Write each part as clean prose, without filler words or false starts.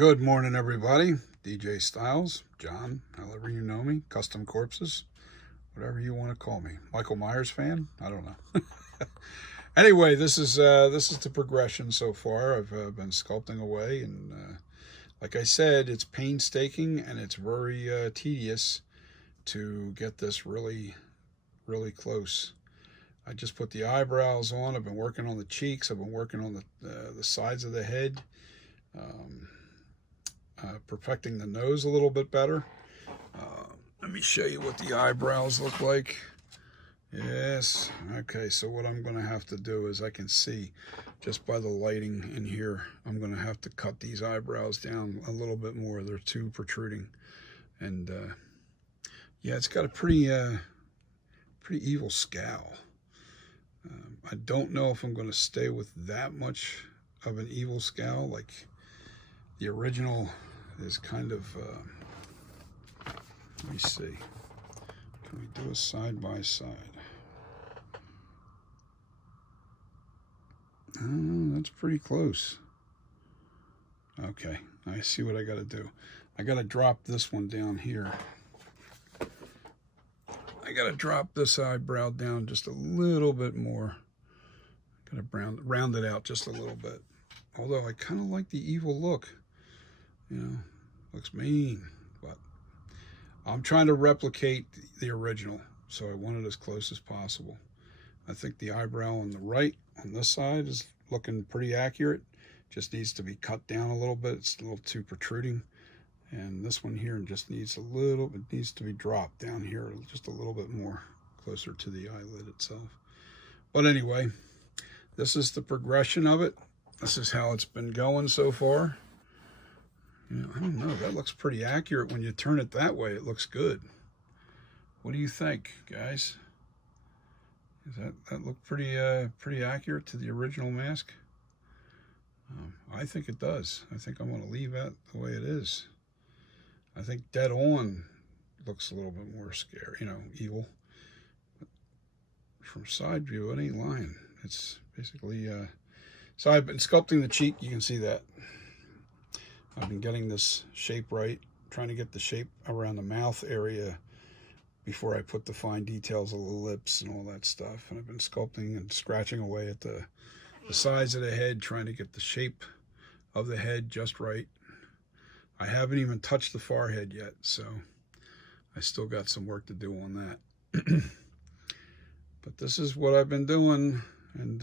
Good morning, everybody. DJ Styles, John, however you know me, Custom Corpses, whatever you want to call me. Michael Myers fan? I don't know. Anyway, this is the progression so far. I've been sculpting away, and like I said, it's painstaking and it's very tedious to get this really close. I just put the eyebrows on. I've been working on the cheeks. I've been working on the sides of the head. Um, Perfecting the nose a little bit better. Let me show you what the eyebrows look like. Yes. Okay, so what I'm going to have to do is I can see just by the lighting in here, I'm going to have to cut these eyebrows down a little bit more. They're too protruding. And yeah, it's got a pretty evil scowl. I don't know if I'm going to stay with that much of an evil scowl. Like the original is kind of, let me see, can we do a side by side? Oh, that's pretty close. Okay, I see what I got to do. I got to drop this one down here. I got to drop this eyebrow down just a little bit more. Got to round it out just a little bit. Although I kind of like the evil look. You know, looks mean, but I'm trying to replicate the original, so I want it as close as possible. I think the eyebrow on the right, on this side, is looking pretty accurate. Just needs to be cut down a little bit. It's a little too protruding. And this one here just needs a little, it needs to be dropped down here just a little bit more, closer to the eyelid itself. But anyway, this is the progression of it. This is how it's been going so far. You know, I don't know, that looks pretty accurate. When you turn it that way, it looks good. What do you think, guys? Does that look pretty accurate to the original mask? I think it does. I think I'm going to leave that the way it is. I think dead on looks a little bit more scary, you know, evil. But from side view, it ain't lying. It's basically, so I've been sculpting the cheek. You can see that. I've been getting this shape right, trying to get the shape around the mouth area before I put the fine details of the lips and all that stuff. And I've been sculpting and scratching away at the sides of the head, trying to get the shape of the head just right. I haven't even touched the forehead yet, so I still got some work to do on that. But this is what I've been doing, and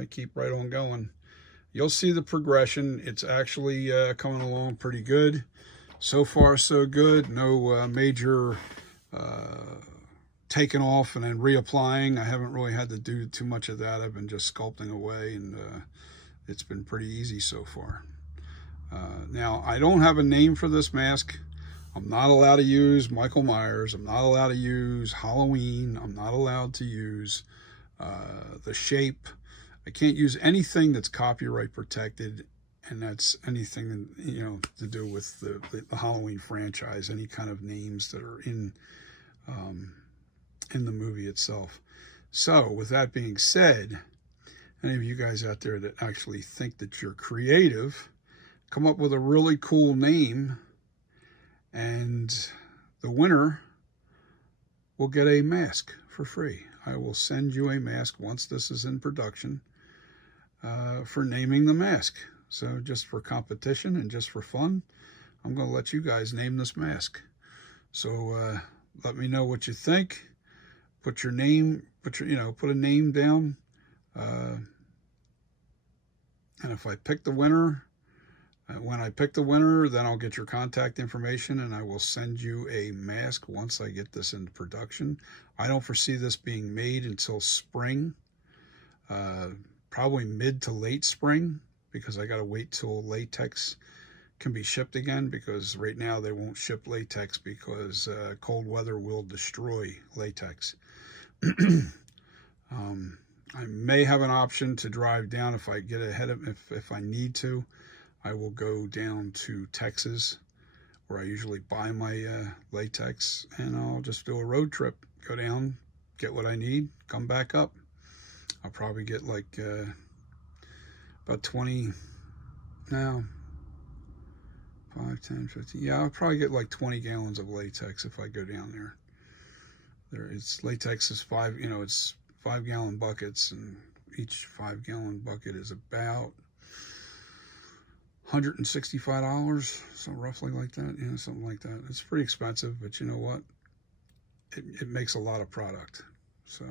I keep right on going. You'll see the progression. It's actually coming along pretty good. So far, so good. No major taking off and then reapplying. I haven't really had to do too much of that. I've been just sculpting away, and it's been pretty easy so far. Now, I don't have a name for this mask. I'm not allowed to use Michael Myers. I'm not allowed to use Halloween. I'm not allowed to use the shape. I can't use anything that's copyright protected, and that's anything, you know, to do with the Halloween franchise, any kind of names that are in the movie itself. So, with that being said, any of you guys out there that actually think that you're creative, come up with a really cool name, and the winner will get a mask for free. I will send you a mask once this is in production for naming the mask. So just for competition and just for fun, I'm going to let you guys name this mask. So let me know what you think. Put your name, put a name down. And if I pick the winner, when I pick the winner, then I'll get your contact information and I will send you a mask once I get this into production. I don't foresee this being made until spring, probably mid to late spring, because I got to wait till latex can be shipped again, because right now they won't ship latex because cold weather will destroy latex. I may have an option to drive down if I get ahead of, if I need to. I will go down to Texas, where I usually buy my latex, and I'll just do a road trip. Go down, get what I need, come back up. I'll probably get like about 20, no, 5, 10, 15. Yeah, I'll probably get like 20 gallons of latex if I go down there. It's latex is it's 5-gallon buckets, and each 5-gallon bucket is about $165, so roughly like that, something like that. It's pretty expensive, but you know what? It makes a lot of product, so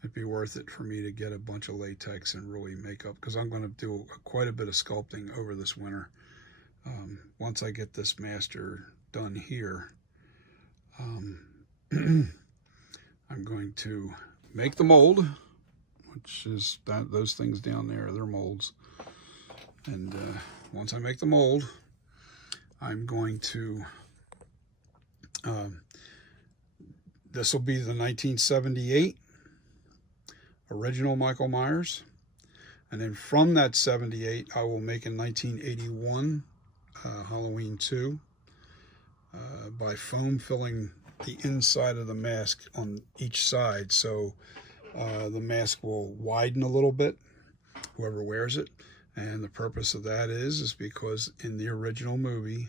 it'd be worth it for me to get a bunch of latex and really make up, because I'm going to do quite a bit of sculpting over this winter. Once I get this master done here, I'm going to make the mold, which is those things down there, they're molds. And once I make the mold, I'm going to, this will be the 1978 original Michael Myers. And then from that 78, I will make a 1981 Halloween 2 by foam filling the inside of the mask on each side. So the mask will widen a little bit, whoever wears it. And the purpose of that is because in the original movie,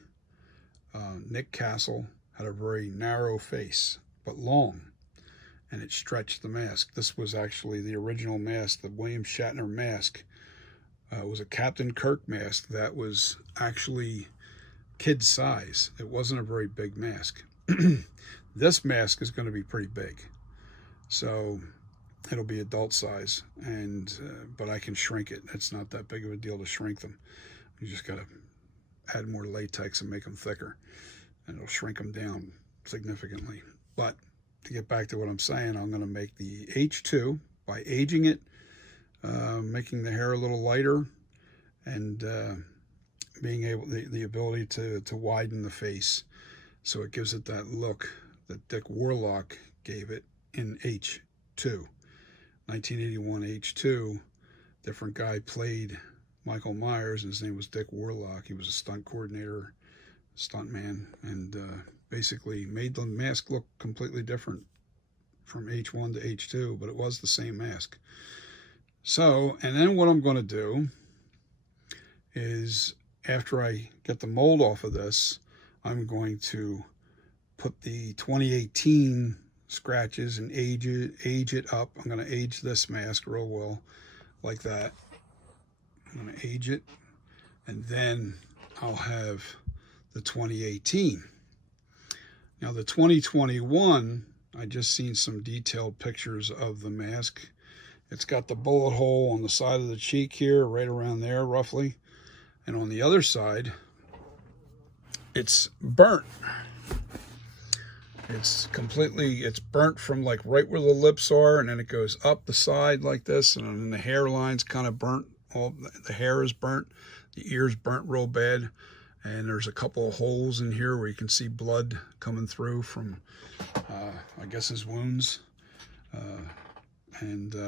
Nick Castle had a very narrow face, but long, and it stretched the mask. This was actually the original mask, the William Shatner mask. Was a Captain Kirk mask that was actually kid size. It wasn't a very big mask. This mask is going to be pretty big. So it'll be adult size, and but I can shrink it. It's not that big of a deal to shrink them. You just got to add more latex and make them thicker, and it'll shrink them down significantly. But to get back to what I'm saying, I'm going to make the H2 by aging it, making the hair a little lighter, and being able the ability to widen the face, so it gives it that look that Dick Warlock gave it in H2. 1981 H2, different guy played Michael Myers, and his name was Dick Warlock. He was a stunt coordinator, stunt man, and basically made the mask look completely different from H1 to H2, but it was the same mask. So, and then what I'm going to do is, after I get the mold off of this, I'm going to put the 2018 scratches and age it up. I'm going to age this mask real well, like that. I'm going to age it, and then I'll have the 2018. Now the 2021, I just seen some detailed pictures of the mask. It's got the bullet hole on the side of the cheek here, right around there roughly, and on the other side it's burnt. It's burnt from like right where the lips are, and then it goes up the side like this, and then the hairline's kind of burnt. All the hair is burnt, the ear's burnt real bad, and there's a couple of holes in here where you can see blood coming through from, I guess, his wounds.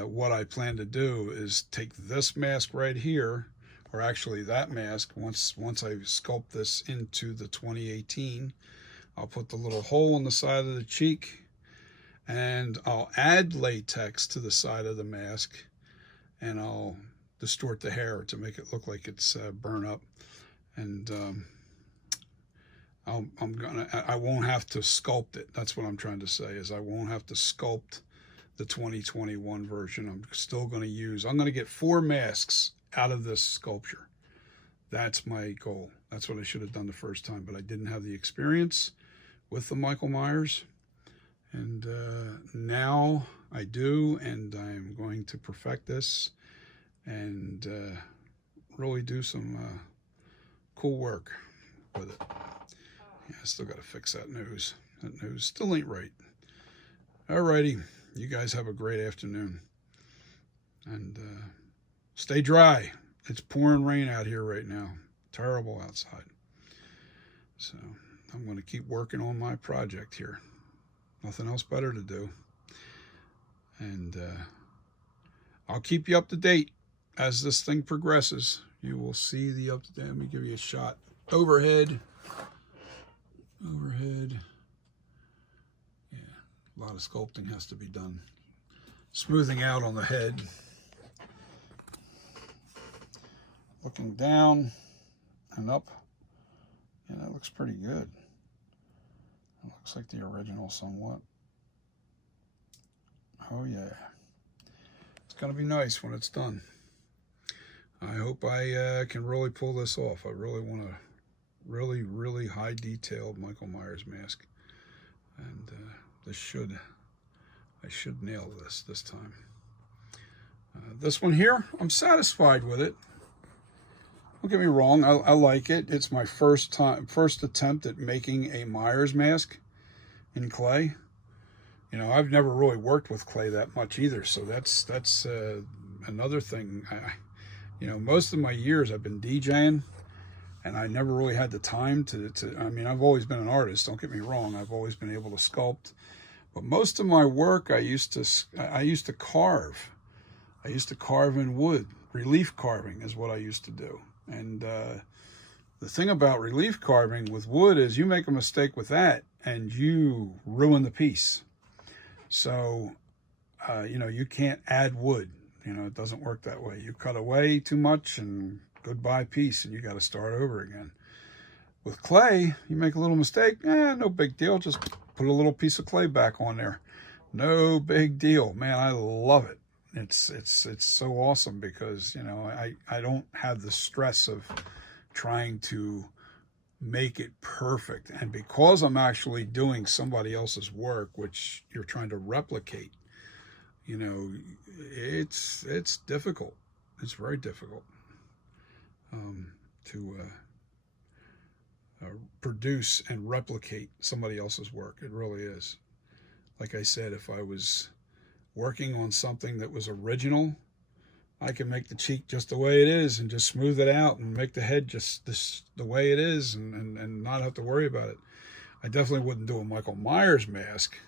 What I plan to do is take this mask right here, or actually that mask, once I sculpt this into the 2018, I'll put the little hole on the side of the cheek, and I'll add latex to the side of the mask, and I'll distort the hair to make it look like it's burnt up. And I won't have to sculpt it. That's what I'm trying to say, is I won't have to sculpt the 2021 version. I'm going to get 4 masks out of this sculpture. That's my goal. That's what I should have done the first time, but I didn't have the experience with the Michael Myers, and now I do, and I'm going to perfect this and really do some cool work with it. Yeah, I still got to fix that nose. That nose still ain't right. Alrighty, you guys have a great afternoon, and stay dry. It's pouring rain out here right now. Terrible outside. So I'm going to keep working on my project here. Nothing else better to do. And I'll keep you up to date as this thing progresses. You will see the up to date. Let me give you a shot. Overhead. Overhead. Yeah, a lot of sculpting has to be done. Smoothing out on the head. Looking down and up. Yeah, that looks pretty good. It looks like the original somewhat. Oh yeah. It's going to be nice when it's done. I hope I can really pull this off. I really want a really high detailed Michael Myers mask. And I should nail this time. This one here, I'm satisfied with it. Don't get me wrong, I like it. It's my first attempt at making a Myers mask in clay. You know, I've never really worked with clay that much either, so that's another thing. You know, most of my years I've been DJing, and I never really had the time to. I mean, I've always been an artist. Don't get me wrong. I've always been able to sculpt, but most of my work I used to carve. I used to carve in wood. Relief carving is what I used to do. And the thing about relief carving with wood is you make a mistake with that and you ruin the piece. So, you know, you can't add wood. You know, it doesn't work that way. You cut away too much and goodbye piece, and you got to start over again. With clay, you make a little mistake, no big deal. Just put a little piece of clay back on there. No big deal. Man, I love it. It's so awesome because, you know, I don't have the stress of trying to make it perfect. And because I'm actually doing somebody else's work, which you're trying to replicate, you know, it's difficult. It's very difficult to produce and replicate somebody else's work. It really is. Like I said, if I was working on something that was original, I can make the cheek just the way it is and just smooth it out and make the head just the way it is and not have to worry about it. I definitely wouldn't do a Michael Myers mask.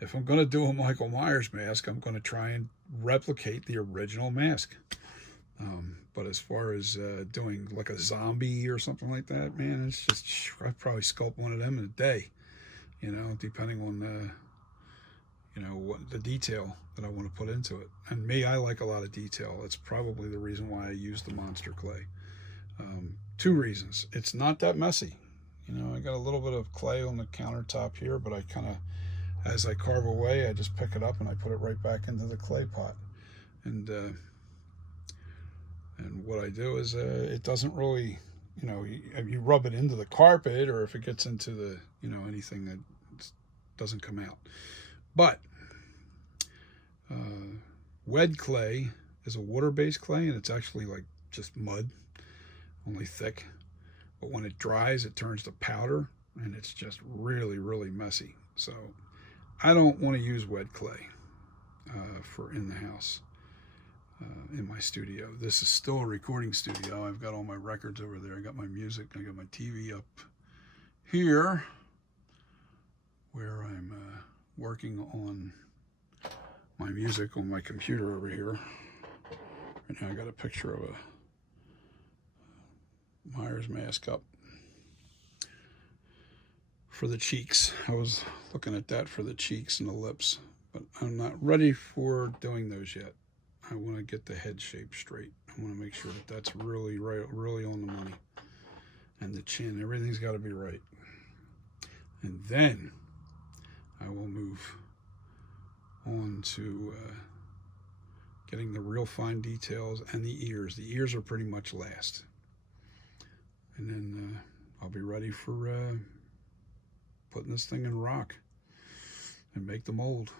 If I'm going to do a Michael Myers mask, I'm going to try and replicate the original mask. But as far as doing like a zombie or something like that, man, it's just, I'd probably sculpt one of them in a day, you know, depending on you know, what the detail that I want to put into it. And me, I like a lot of detail. That's probably the reason why I use the Monster Clay. 2 reasons. It's not that messy. You know, I got a little bit of clay on the countertop here, but I kind of, as I carve away, I just pick it up and I put it right back into the clay pot. And what I do is it doesn't really, you know, you rub it into the carpet, or if it gets into the, you know, anything that doesn't come out. But wed clay is a water-based clay, and it's actually like just mud, only thick. But when it dries, it turns to powder, and it's just really messy. So I don't want to use wed clay for in the house, in my studio. This is still a recording studio. I've got all my records over there. I got my music. I got my TV up here, where I'm working on my music on my computer over here. Right now I got a picture of a Myers mask up for the cheeks. I was looking at that for the cheeks and the lips, but I'm not ready for doing those yet. I want to get the head shape straight. I want to make sure that that's really right, really on the money. And the chin, everything's got to be right. And then I will move on to getting the real fine details and the ears. The ears are pretty much last. And then I'll be ready for putting this thing in rock and make the mold.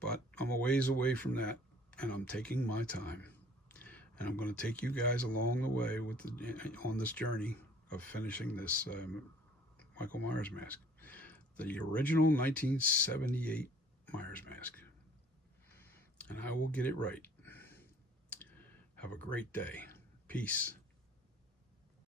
But I'm a ways away from that, and I'm taking my time. And I'm going to take you guys along the way with on this journey of finishing this Michael Myers mask. The original 1978 Myers mask. And I will get it right. Have a great day. Peace.